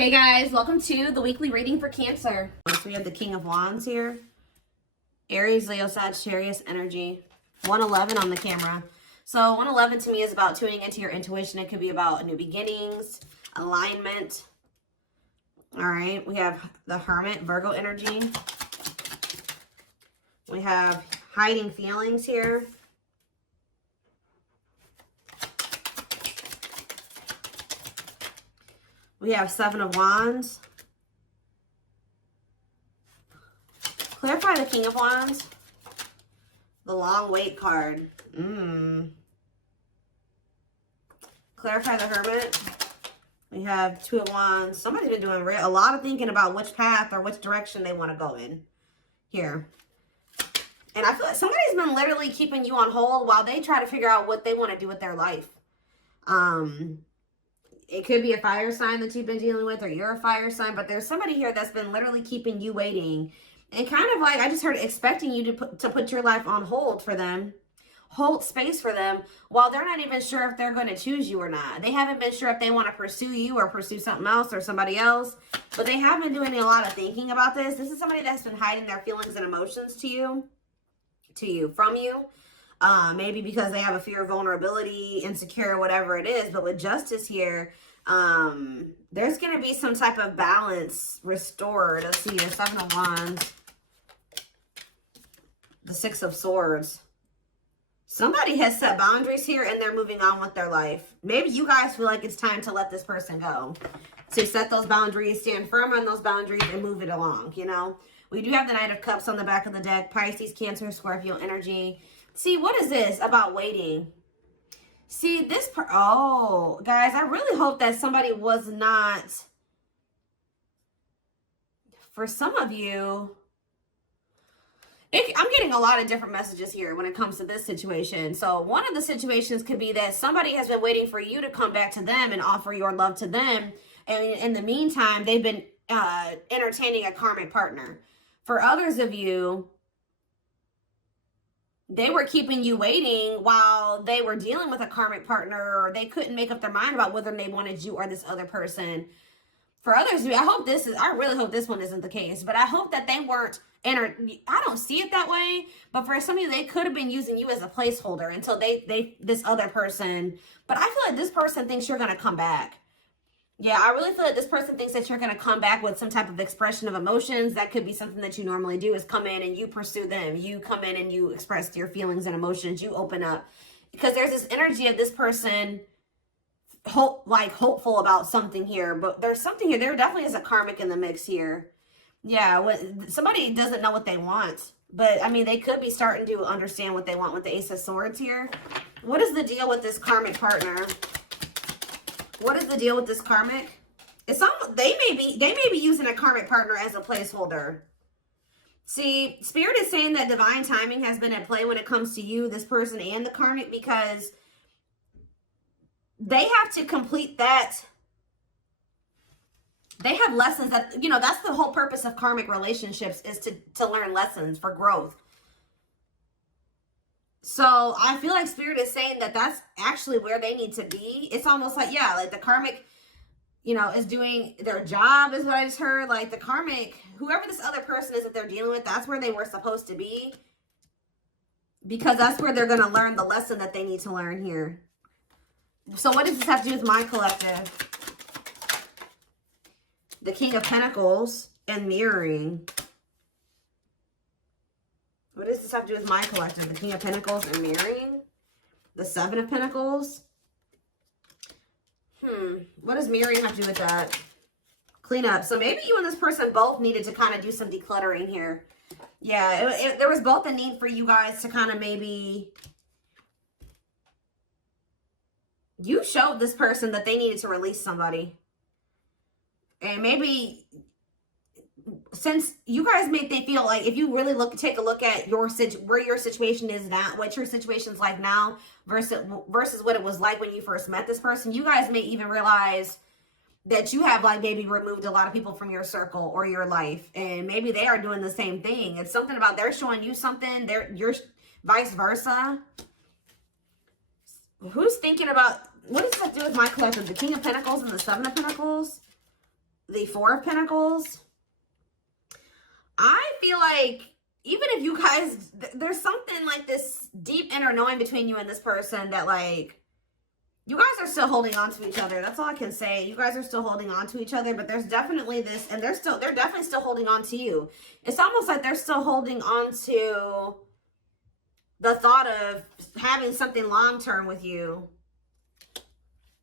Hey guys, welcome to the weekly reading for Cancer. So we have the King of Wands here. Aries, Leo, Sagittarius energy. 111 on the camera. So 111 to me is about tuning into your intuition. It could be about new beginnings, alignment. All right, we have the Hermit, Virgo energy. We have hiding feelings here. We have Seven of Wands. Clarify the King of Wands. The Long Wait card. Clarify the Hermit. We have Two of Wands. Somebody's been doing a lot of thinking about which path or which direction they want to go in here. And I feel like somebody's been literally keeping you on hold while they try to figure out what they want to do with their life. It could be a fire sign that you've been dealing with, or you're a fire sign, but there's somebody here that's been literally keeping you waiting. And kind of like, I just heard expecting you to put your life on hold for them. Hold space for them while they're not even sure if they're going to choose you or not. They haven't been sure if they want to pursue you or pursue something else or somebody else. But they have been doing a lot of thinking about this. This is somebody that's been hiding their feelings and emotions from you. Maybe because they have a fear of vulnerability, insecure, whatever it is. But with Justice here, there's going to be some type of balance restored. Let's see, the Seven of Wands, the Six of Swords. Somebody has set boundaries here and they're moving on with their life. Maybe you guys feel like it's time to let this person go. So set those boundaries, stand firm on those boundaries, and move it along, you know. We do have the Knight of Cups on the back of the deck. Pisces, Cancer, Scorpio energy. See, what is this about waiting? See, oh, guys, I really hope that somebody was not, for some of you, I'm getting a lot of different messages here when it comes to this situation. So one of the situations could be that somebody has been waiting for you to come back to them and offer your love to them. And in the meantime, they've been entertaining a karmic partner. For others of you, they were keeping you waiting while they were dealing with a karmic partner, or they couldn't make up their mind about whether they wanted you or this other person. For others, I really hope this one isn't the case, but I hope that they weren't, I don't see it that way, but for some of you, they could have been using you as a placeholder until this other person, but I feel like this person thinks you're going to come back. Yeah, I really feel like this person thinks that you're going to come back with some type of expression of emotions. That could be something that you normally do, is come in and you pursue them. You come in and you express your feelings and emotions. You open up. Because there's this energy of this person hopeful about something here. But there's something here. There definitely is a karmic in the mix here. Yeah, somebody doesn't know what they want. But, I mean, they could be starting to understand what they want with the Ace of Swords here. What is the deal with this karmic partner? What is the deal with this karmic? They may be using a karmic partner as a placeholder. See, Spirit is saying that divine timing has been at play when it comes to you, this person, and the karmic, because they have to complete that. They have lessons that, you know, that's the whole purpose of karmic relationships, is to learn lessons for growth. So I feel like Spirit is saying that that's actually where they need to be. It's almost like, yeah, like the karmic, you know, is doing their job, is what I just heard. Like the karmic, whoever this other person is that they're dealing with, that's where they were supposed to be. Because that's where they're going to learn the lesson that they need to learn here. So what does this have to do with my collective? The King of Pentacles and mirroring. What does this have to do with my collective? The King of Pentacles and mirroring. The Seven of Pentacles. What does mirroring have to do with that? Clean up. So maybe you and this person both needed to kind of do some decluttering here. Yeah, there was both a need for you guys to kind of maybe... You showed this person that they needed to release somebody. And maybe... Since you guys make they feel like, if you really take a look at where your situation is now, what your situation's like now versus what it was like when you first met this person, you guys may even realize that you have like maybe removed a lot of people from your circle or your life, and maybe they are doing the same thing. It's something about they're showing you something, you're vice versa. Who's thinking about, what does that do with my collective? The King of Pentacles and the Seven of Pentacles? The the Four of Pentacles. I feel like even if you guys, there's something like this deep inner knowing between you and this person that like, you guys are still holding on to each other. That's all I can say. You guys are still holding on to each other, but there's definitely this, and they're definitely still holding on to you. It's almost like they're still holding on to the thought of having something long-term with you.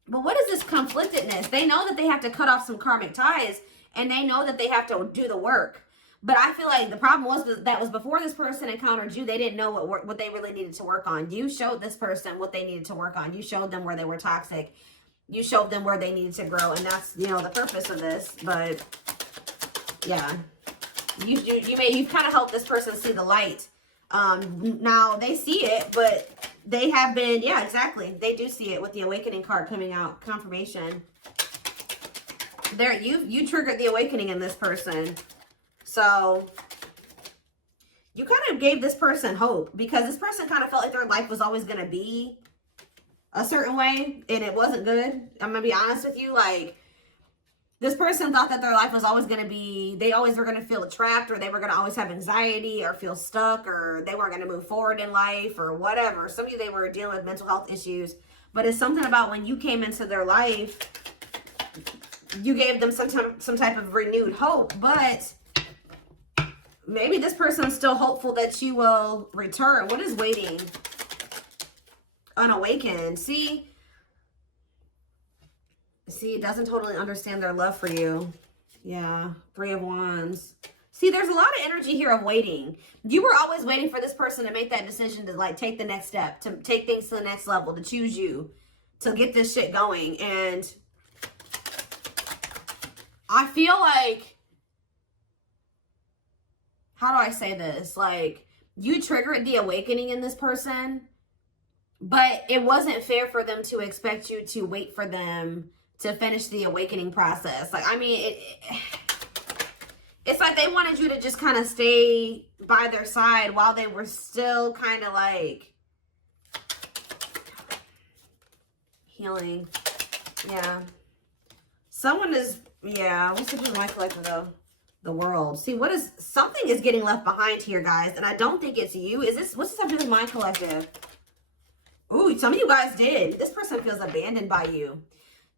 But what is this conflictedness? They know that they have to cut off some karmic ties, and they know that they have to do the work. But I feel like the problem was that was before this person encountered you, they didn't know what they really needed to work on. You showed this person what they needed to work on. You showed them where they were toxic. You showed them where they needed to grow. And that's, you know, the purpose of this. But yeah, you've kind of helped this person see the light. Now they see it, but they have been, yeah, exactly. They do see it with the awakening card coming out, confirmation. There, you triggered the awakening in this person. So you kind of gave this person hope, because this person kind of felt like their life was always going to be a certain way, and it wasn't good. I'm going to be honest with you. Like, this person thought that their life was always going to be, they always were going to feel trapped, or they were going to always have anxiety or feel stuck, or they weren't going to move forward in life or whatever. Some of you, they were dealing with mental health issues, but it's something about when you came into their life, you gave them some type of renewed hope. But maybe this person's still hopeful that you will return. What is waiting? Unawakened. See, it doesn't totally understand their love for you. Yeah, Three of Wands. See, there's a lot of energy here of waiting. You were always waiting for this person to make that decision to like take the next step, to take things to the next level, to choose you, to get this shit going. And I feel like, how do I say this? Like, you triggered the awakening in this person, but it wasn't fair for them to expect you to wait for them to finish the awakening process. Like, I mean, it's like they wanted you to just kind of stay by their side while they were still kind of like healing. Yeah. Someone is, yeah, what's the my collective though? The World. See, something is getting left behind here, guys, and I don't think it's you. What's this have to do with my collective? Ooh, some of you guys did. This person feels abandoned by you.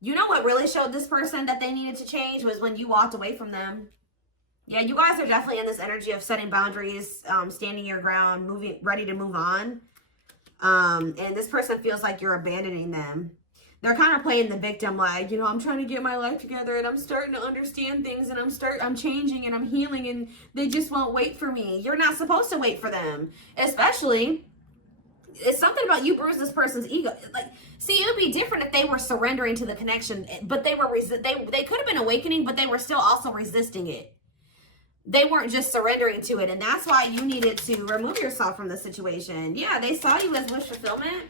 You know what really showed this person that they needed to change was when you walked away from them. Yeah, you guys are definitely in this energy of setting boundaries, standing your ground, ready to move on. And this person feels like you're abandoning them. They're kind of playing the victim, like, you know, I'm trying to get my life together and I'm starting to understand things and I'm changing and I'm healing and they just won't wait for me. You're not supposed to wait for them. Especially, it's something about you bruised this person's ego. Like, see, it would be different if they were surrendering to the connection, but they could have been awakening, but they were still also resisting it. They weren't just surrendering to it, and that's why you needed to remove yourself from the situation. Yeah, they saw you as wish fulfillment,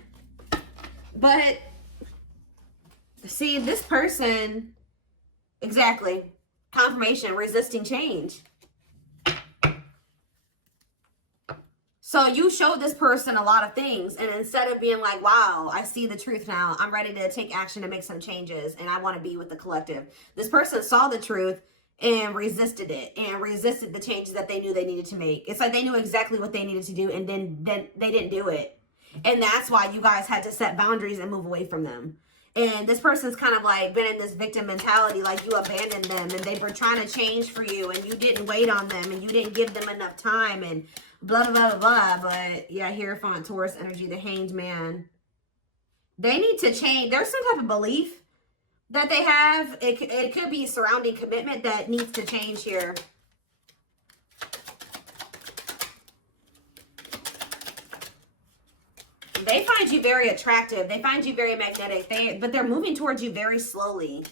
but see, this person, exactly, confirmation, resisting change. So you showed this person a lot of things, and instead of being like, wow, I see the truth now, I'm ready to take action to make some changes, and I want to be with the collective. This person saw the truth and resisted it, and resisted the changes that they knew they needed to make. It's like they knew exactly what they needed to do, and then they didn't do it. And that's why you guys had to set boundaries and move away from them. And this person's kind of like been in this victim mentality, like you abandoned them and they were trying to change for you and you didn't wait on them and you didn't give them enough time and blah, blah, blah, blah, blah. But yeah, Hierophant, Taurus energy, the Hanged Man. They need to change. There's some type of belief that they have. It could be surrounding commitment that needs to change here. They find you very attractive. They find you very magnetic. But they're moving towards you very slowly.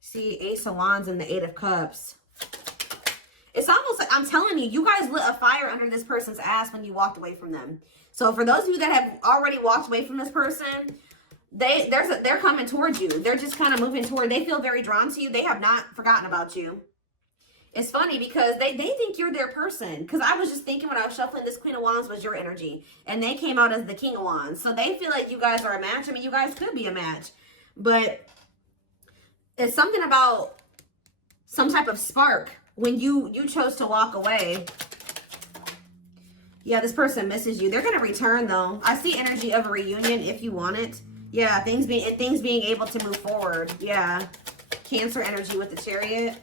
See, Ace of Wands and the Eight of Cups. It's almost like, I'm telling you, you guys lit a fire under this person's ass when you walked away from them. So for those of you that have already walked away from this person, they're coming towards you. They're just kind of moving toward. They feel very drawn to you. They have not forgotten about you. It's funny because they think you're their person. Because I was just thinking when I was shuffling, this Queen of Wands was your energy. And they came out as the King of Wands. So they feel like you guys are a match. I mean, you guys could be a match. But It's something about some type of spark when you chose to walk away. Yeah, this person misses you. They're going to return, though. I see energy of a reunion if you want it. Yeah, things being able to move forward. Yeah. Cancer energy with the Chariot.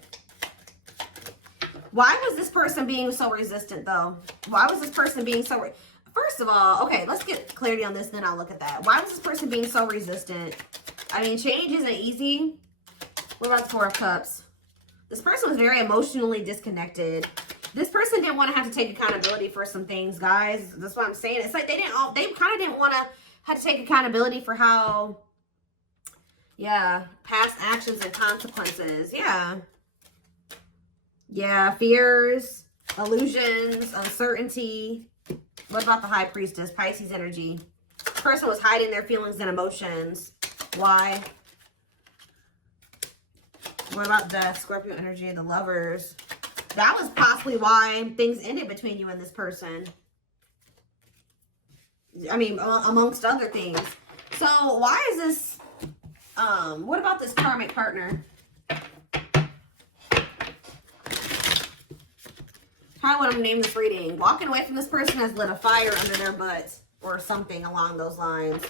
Why was this person being so resistant, though? Why was this person being so... First of all, okay, let's get clarity on this, then I'll look at that. Why was this person being so resistant? I mean, change isn't easy. What about the Four of Cups? This person was very emotionally disconnected. This person didn't want to have to take accountability for some things, guys. That's what I'm saying. It's like they kind of didn't want to have to take accountability for how, yeah, past actions and consequences. Yeah. Yeah, fears, illusions, uncertainty. What about the High Priestess? Pisces energy. This person was hiding their feelings and emotions. Why? What about Death? Scorpio energy, the Lovers. That was possibly why things ended between you and this person. I mean, amongst other things. So why is this, what about this karmic partner? How would I name this reading? Walking away from this person has lit a fire under their butt or something along those lines.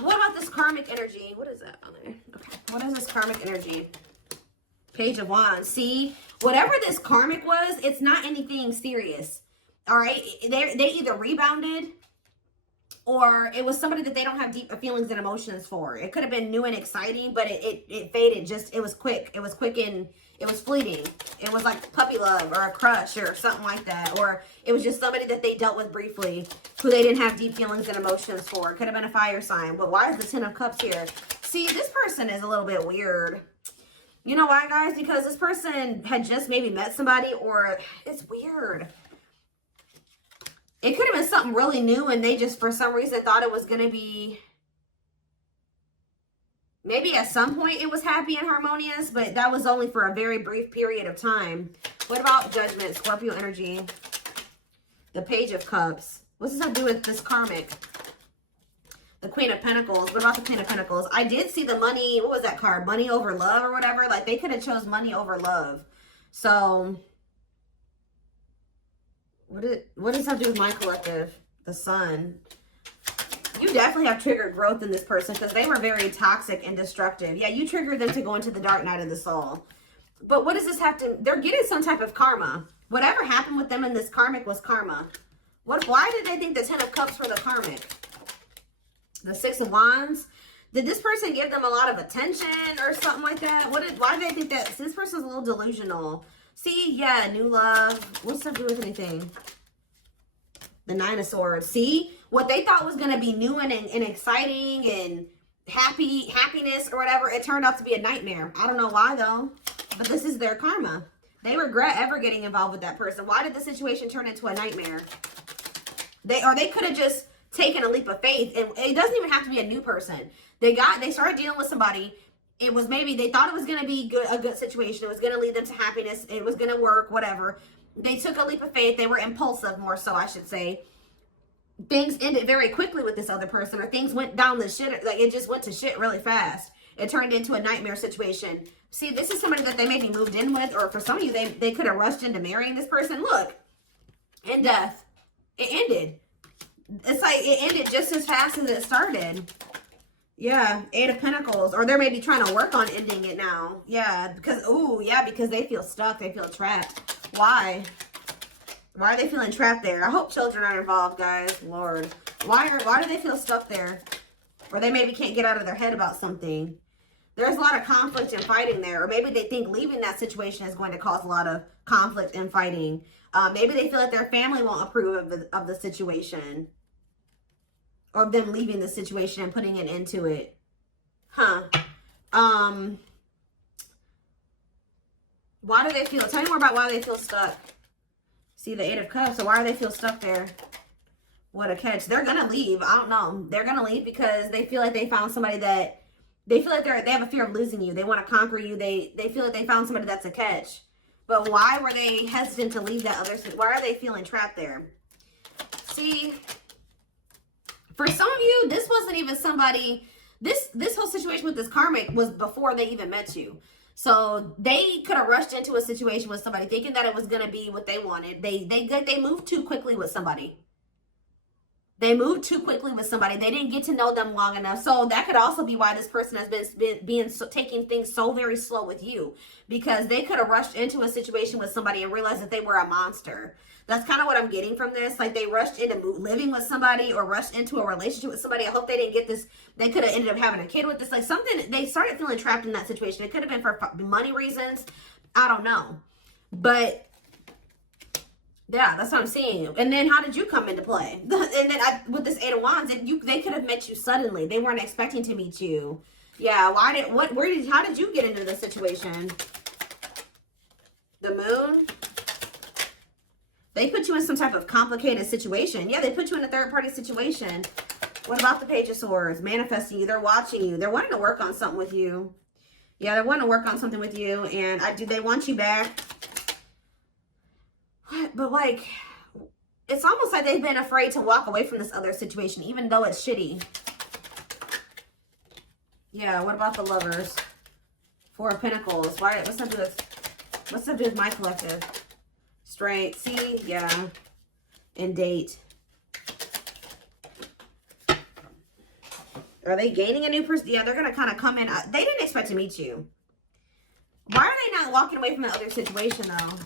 What about this karmic energy? What is that on there? Okay. What is this karmic energy? Page of Wands. See, whatever this karmic was, it's not anything serious. All right. They either rebounded or it was somebody that they don't have deep feelings and emotions for. It could have been new and exciting, but it faded. It was quick. It was quick and it was fleeting. It was like puppy love or a crush or something like that. Or it was just somebody that they dealt with briefly who they didn't have deep feelings and emotions for. It could have been a fire sign. But why is the Ten of Cups here? See, this person is a little bit weird. You know why, guys? Because this person had just maybe met somebody, or it's weird. It could have been something really new and they just, for some reason, thought it was going to be... Maybe at some point it was happy and harmonious, but that was only for a very brief period of time. What about Judgment, Scorpio energy? The Page of Cups. What's this have to do with this karmic? The Queen of Pentacles. What about the Queen of Pentacles? I did see the money. What was that card? Money over love or whatever. Like they could have chose money over love. So... What does this have to do with my collective? The Sun. You definitely have triggered growth in this person because they were very toxic and destructive. Yeah, you triggered them to go into the dark night of the soul. But what does this have to... They're getting some type of karma. Whatever happened with them in this karmic was karma. Why did they think the Ten of Cups were the karmic? The Six of Wands. Did this person give them a lot of attention or something like that? Why did they think that? This person's a little delusional. See, yeah, new love. What's that do with anything? The Nine of Swords. See, what they thought was going to be new and exciting and happiness or whatever, it turned out to be a nightmare. I don't know why though, but this is their karma. They regret ever getting involved with that person. Why did the situation turn into a nightmare? They could have just taken a leap of faith, and it doesn't even have to be a new person. They started dealing with somebody. It was maybe they thought it was going to be a good situation. It was going to lead them to happiness. It was going to work, whatever. They took a leap of faith. They were impulsive, more so, I should say. Things ended very quickly with this other person, or things went down the shit. Like, it just went to shit really fast. It turned into a nightmare situation. See, this is somebody that they maybe moved in with, or for some of you, they could have rushed into marrying this person. Look, in death, it ended. It's like it ended just as fast as it started. Yeah, Eight of Pentacles. Or they're maybe trying to work on ending it now. Yeah, because they feel stuck. They feel trapped. Why? Why are they feeling trapped there? I hope children aren't involved, guys. Lord. Why do they feel stuck there? Or they maybe can't get out of their head about something. There's a lot of conflict and fighting there. Or maybe they think leaving that situation is going to cause a lot of conflict and fighting. Maybe they feel like their family won't approve of the situation. Or them leaving the situation and putting an end to it. Huh. Why do they feel... Tell me more about why they feel stuck. See, the Eight of Cups. So why do they feel stuck there? What a catch. They're going to leave. I don't know. They're going to leave because they feel like they found somebody that... They feel like they have a fear of losing you. They want to conquer you. They feel like they found somebody that's a catch. But why were they hesitant to leave that other? Why are they feeling trapped there? See, for some of you, this wasn't even somebody, this whole situation with this karmic was before they even met you. So they could have rushed into a situation with somebody thinking that it was going to be what they wanted. They moved too quickly with somebody. They moved too quickly with somebody. They didn't get to know them long enough. So that could also be why this person has been taking things so very slow with you, because they could have rushed into a situation with somebody and realized that they were a monster. That's kind of what I'm getting from this. Like they rushed into living with somebody or rushed into a relationship with somebody. I hope they didn't get this. They could have ended up having a kid with this. Like something, they started feeling trapped in that situation. It could have been for money reasons. I don't know. But yeah, that's what I'm saying. And then how did you come into play? And then with this Eight of Wands, they could have met you suddenly. They weren't expecting to meet you. Yeah, how did you get into this situation? The Moon. They put you in some type of complicated situation. Yeah, they put you in a third-party situation. What about the Page of Swords? Manifesting you. They're watching you. They're wanting to work on something with you. Yeah, they're wanting to work on something with you. And they want you back. What? But like, it's almost like they've been afraid to walk away from this other situation, even though it's shitty. Yeah, what about the Lovers? Four of Pentacles. Why? What's that do with my collective? Straight. See? Yeah. And Date. Are they gaining a new person? Yeah, they're going to kind of come in. They didn't expect to meet you. Why are they not walking away from the other situation, though?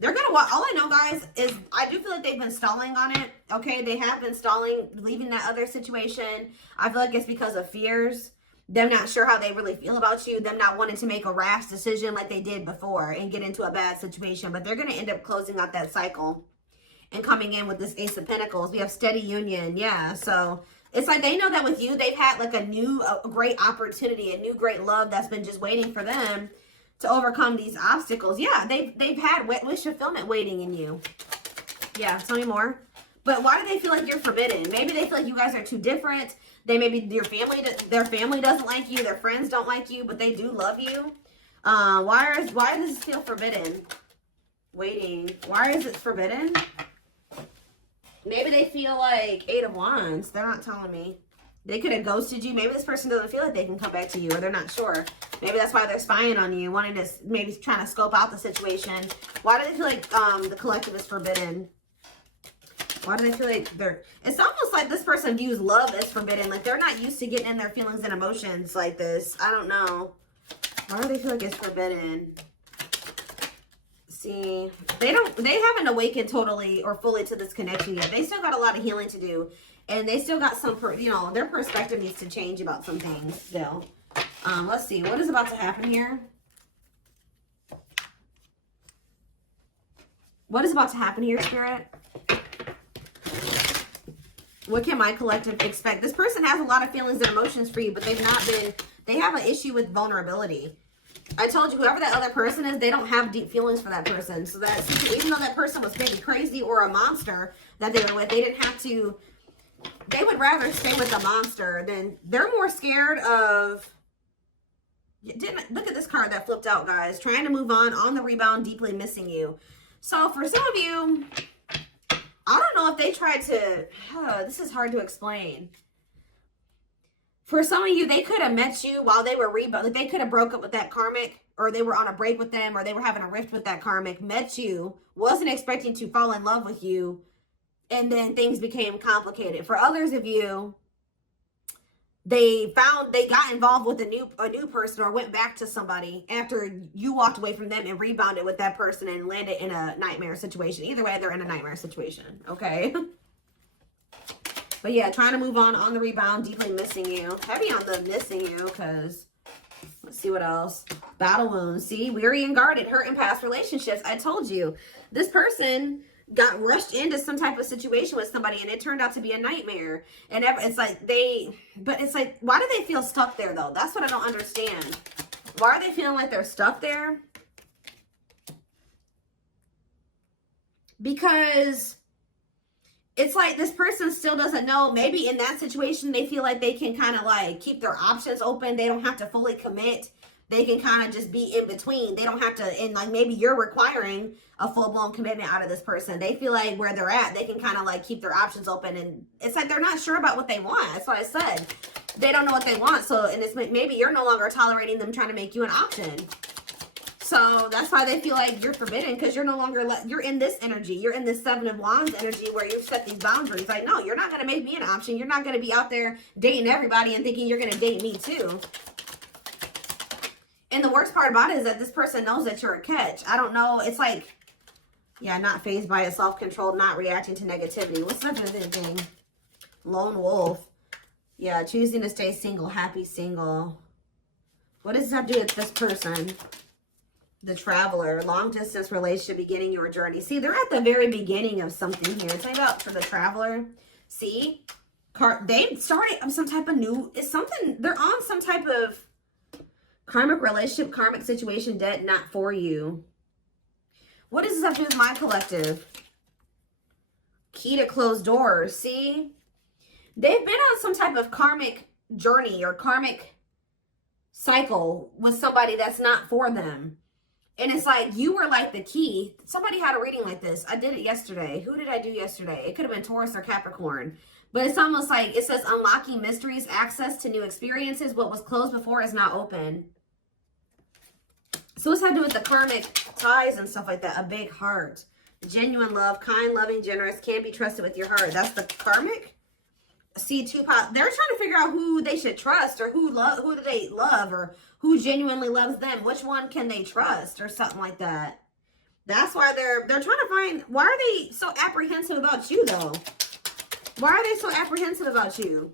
They're going to walk. All I know, guys, is I do feel like they've been stalling on it. Okay, they have been stalling, leaving that other situation. I feel like it's because of fears. Them not sure how they really feel about you. Them not wanting to make a rash decision like they did before and get into a bad situation. But they're going to end up closing out that cycle and coming in with this Ace of Pentacles. We have steady union. Yeah, so it's like they know that with you, they've had like a great opportunity, a new great love that's been just waiting for them to overcome these obstacles. Yeah, they've had wish fulfillment waiting in you. Yeah, tell me more. But why do they feel like you're forbidden? Maybe they feel like you guys are too different. Maybe their family doesn't like you, their friends don't like you, but they do love you. Why does this feel forbidden? Waiting. Why is it forbidden? Maybe they feel like Eight of Wands. They're not telling me. They could have ghosted you. Maybe this person doesn't feel like they can come back to you, or they're not sure. Maybe that's why they're spying on you, wanting to, maybe trying to scope out the situation. Why do they feel like the collective is forbidden? Why do they feel like it's almost like this person views love as forbidden. Like they're not used to getting in their feelings and emotions like this. I don't know. Why do they feel like it's forbidden? See, they haven't awakened totally or fully to this connection yet. They still got a lot of healing to do. And they still got some, their perspective needs to change about some things still. Let's see. What is about to happen here? What is about to happen here, Spirit? What can my collective expect? This person has a lot of feelings and emotions for you, but they have an issue with vulnerability. I told you, whoever that other person is, they don't have deep feelings for that person. So that even though that person was maybe crazy or a monster that they were with, they didn't have to, they would rather stay with the monster than, they're more scared of, look at this card that flipped out, guys. Trying to move on the rebound, deeply missing you. So for some of you, I don't know if they tried to, this is hard to explain. For some of you, they could have met you while they were rebound. Like they could have broke up with that karmic, or they were on a break with them, or they were having a rift with that karmic, met you, wasn't expecting to fall in love with you, and then things became complicated. For others of you, they got involved with a new person, or went back to somebody after you walked away from them and rebounded with that person and landed in a nightmare situation. Either way, they're in a nightmare situation, okay? But yeah, trying to move on the rebound, deeply missing you. Heavy on the missing you, because let's see what else. Battle wounds. See, weary and guarded, hurt in past relationships. I told you, this person got rushed into some type of situation with somebody, and it turned out to be a nightmare. And it's like but it's like, why do they feel stuck there, though? That's what I don't understand. Why are they feeling like they're stuck there? Because it's like this person still doesn't know. Maybe in that situation, they feel like they can kind of like keep their options open. They don't have to fully commit. they can kind of just be in between. They don't have to, and like maybe you're requiring a full-blown commitment out of this person. They feel like where they're at, they can kind of like keep their options open, and it's like they're not sure about what they want. That's what I said. They don't know what they want. So, and it's maybe you're no longer tolerating them trying to make you an option. So that's why they feel like you're forbidden, because you're no longer, you're in this energy. You're in this Seven of Wands energy where you've set these boundaries. Like, no, you're not going to make me an option. You're not going to be out there dating everybody and thinking you're going to date me too. And the worst part about it is that this person knows that you're a catch. I don't know. It's like, yeah, not fazed by it, self-controlled, not reacting to negativity. What's that other thing? Lone wolf. Yeah, choosing to stay single, happy single. What does that do with this person? The traveler, long distance relationship, beginning your journey. See, they're at the very beginning of something here. Tell me about for the traveler. See, they started some type of new, it's something, they're on some type of karmic relationship, karmic situation, debt not for you. What does this have to do with my collective? Key to closed doors. See, they've been on some type of karmic journey or karmic cycle with somebody that's not for them. And it's like, you were like the key. Somebody had a reading like this. I did it yesterday. Who did I do yesterday? It could have been Taurus or Capricorn. But it's almost like, it says unlocking mysteries, access to new experiences. What was closed before is now open. So what's that to do with the karmic ties and stuff like that? A big heart. Genuine love, kind, loving, generous, can't be trusted with your heart. That's the karmic. See, they're trying to figure out who they should trust, or who do they love, or who genuinely loves them. Which one can they trust, or something like that. That's why they're trying to find, why are they so apprehensive about you though? Why are they so apprehensive about you?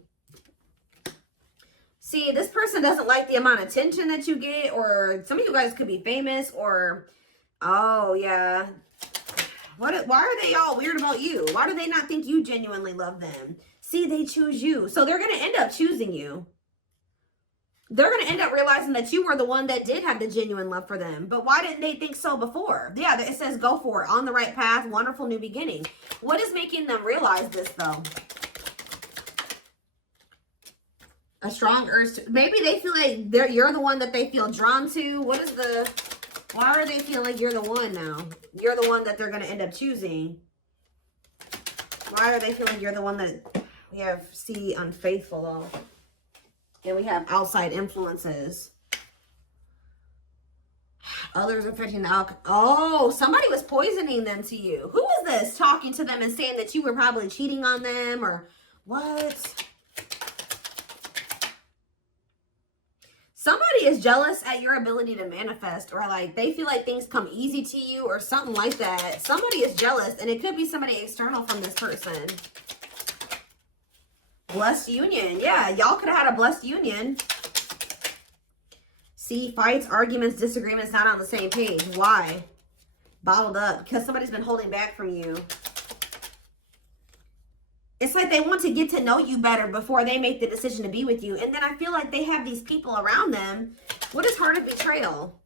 See, this person doesn't like the amount of attention that you get, or some of you guys could be famous, or, oh yeah. Why are they all weird about you? Why do they not think you genuinely love them? See, they choose you. So they're going to end up choosing you. They're going to end up realizing that you were the one that did have the genuine love for them. But why didn't they think so before? Yeah, it says go for it. On the right path. Wonderful new beginning. What is making them realize this, though? A strong urge to... Maybe they feel like you're the one that they feel drawn to. What is the... Why are they feeling like you're the one now? You're the one that they're going to end up choosing. Why are they feeling you're the one that... We have C, unfaithful, though. And we have outside influences. Others affecting the alcohol. Oh, somebody was poisoning them to you. Who was this talking to them and saying that you were probably cheating on them, or what? Somebody is jealous at your ability to manifest, or like they feel like things come easy to you or something like that. Somebody is jealous, and it could be somebody external from this person. Blessed union. Yeah, y'all could have had a blessed union. See, fights, arguments, disagreements, not on the same page. Why? Bottled up. Because somebody's been holding back from you. It's like they want to get to know you better before they make the decision to be with you. And then I feel like they have these people around them. What is heart of betrayal?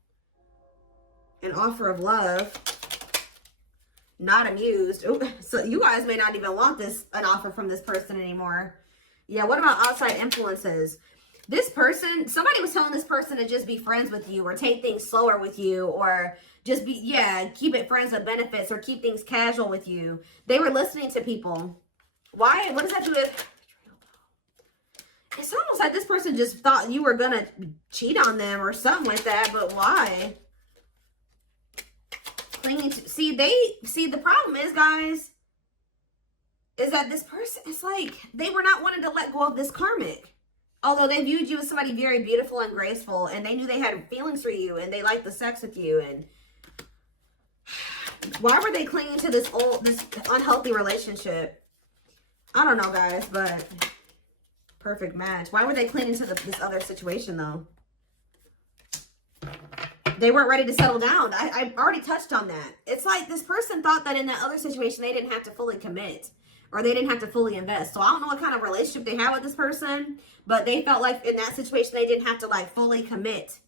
An offer of love. Not amused. Ooh, so you guys may not even want an offer from this person anymore. Yeah, what about outside influences? This person, somebody was telling this person to just be friends with you, or take things slower with you, or just be, yeah, keep it friends with benefits, or keep things casual with you. They were listening to people. Why? What does that do with... It's almost like this person just thought you were going to cheat on them or something like that, but why? Clinging to... See, the problem is, guys, is that this person, it's like they were not wanting to let go of this karmic. Although they viewed you as somebody very beautiful and graceful, and they knew they had feelings for you, and they liked the sex with you, and why were they clinging to this unhealthy relationship? I don't know, guys, but perfect match. Why were they clinging to this other situation, though? They weren't ready to settle down. I already touched on that. It's like this person thought that in that other situation, they didn't have to fully commit, or they didn't have to fully invest. So I don't know what kind of relationship they had with this person, but they felt like in that situation, they didn't have to like fully commit.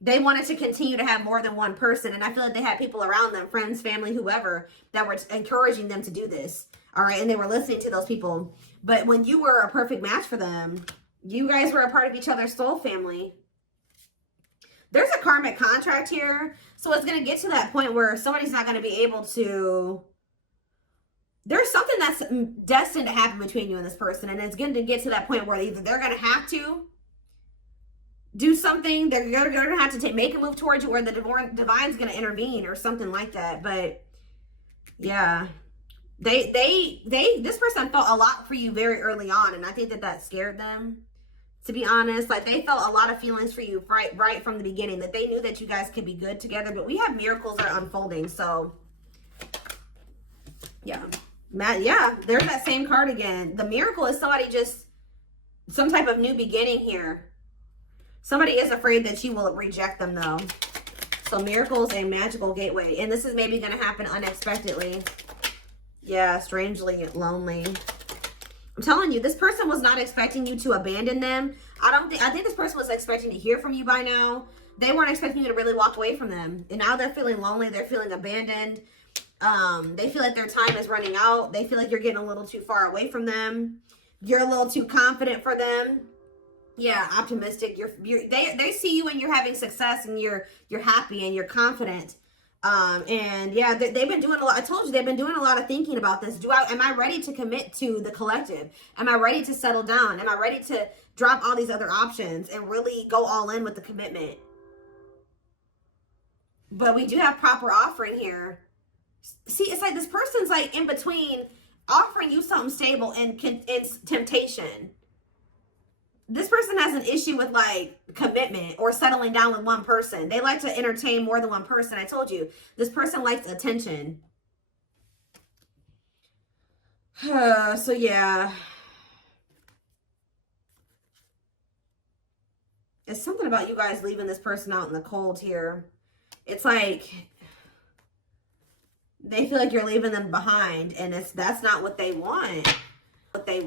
They wanted to continue to have more than one person. And I feel like they had people around them, friends, family, whoever, that were encouraging them to do this. All right. And they were listening to those people. But when you were a perfect match for them, you guys were a part of each other's soul family. There's a karmic contract here. So it's going to get to that point where somebody's not going to be able to... There's something that's destined to happen between you and this person. And it's going to get to that point where either they're going to have to do something, they're going to have to make a move towards you, or the divine's going to intervene or something like that. But yeah, this person felt a lot for you very early on, and I think that scared them, to be honest. Like, they felt a lot of feelings for you right from the beginning, that they knew that you guys could be good together. But we have miracles that are unfolding, so yeah. Yeah, there's that same card again. The miracle is somebody just, some type of new beginning here. Somebody is afraid that you will reject them, though. So miracles, a magical gateway. And this is maybe going to happen unexpectedly. Yeah, strangely lonely. I'm telling you, this person was not expecting you to abandon them. I think this person was expecting to hear from you by now. They weren't expecting you to really walk away from them. And now they're feeling lonely. They're feeling abandoned. They feel like their time is running out. They feel like you're getting a little too far away from them. You're a little too confident for them. Yeah, optimistic. They see you when you're having success and you're happy and you're confident. And yeah, they've been doing a lot. I told you, they've been doing a lot of thinking about this. Am I ready to commit to the collective? Am I ready to settle down? Am I ready to drop all these other options and really go all in with the commitment? But we do have proper offering here. See, it's like this person's like in between offering you something stable and temptation. This person has an issue with like commitment or settling down with one person. They like to entertain more than one person. I told you, this person likes attention. So yeah. It's something about you guys leaving this person out in the cold here. It's like they feel like you're leaving them behind, and that's not what they want. What they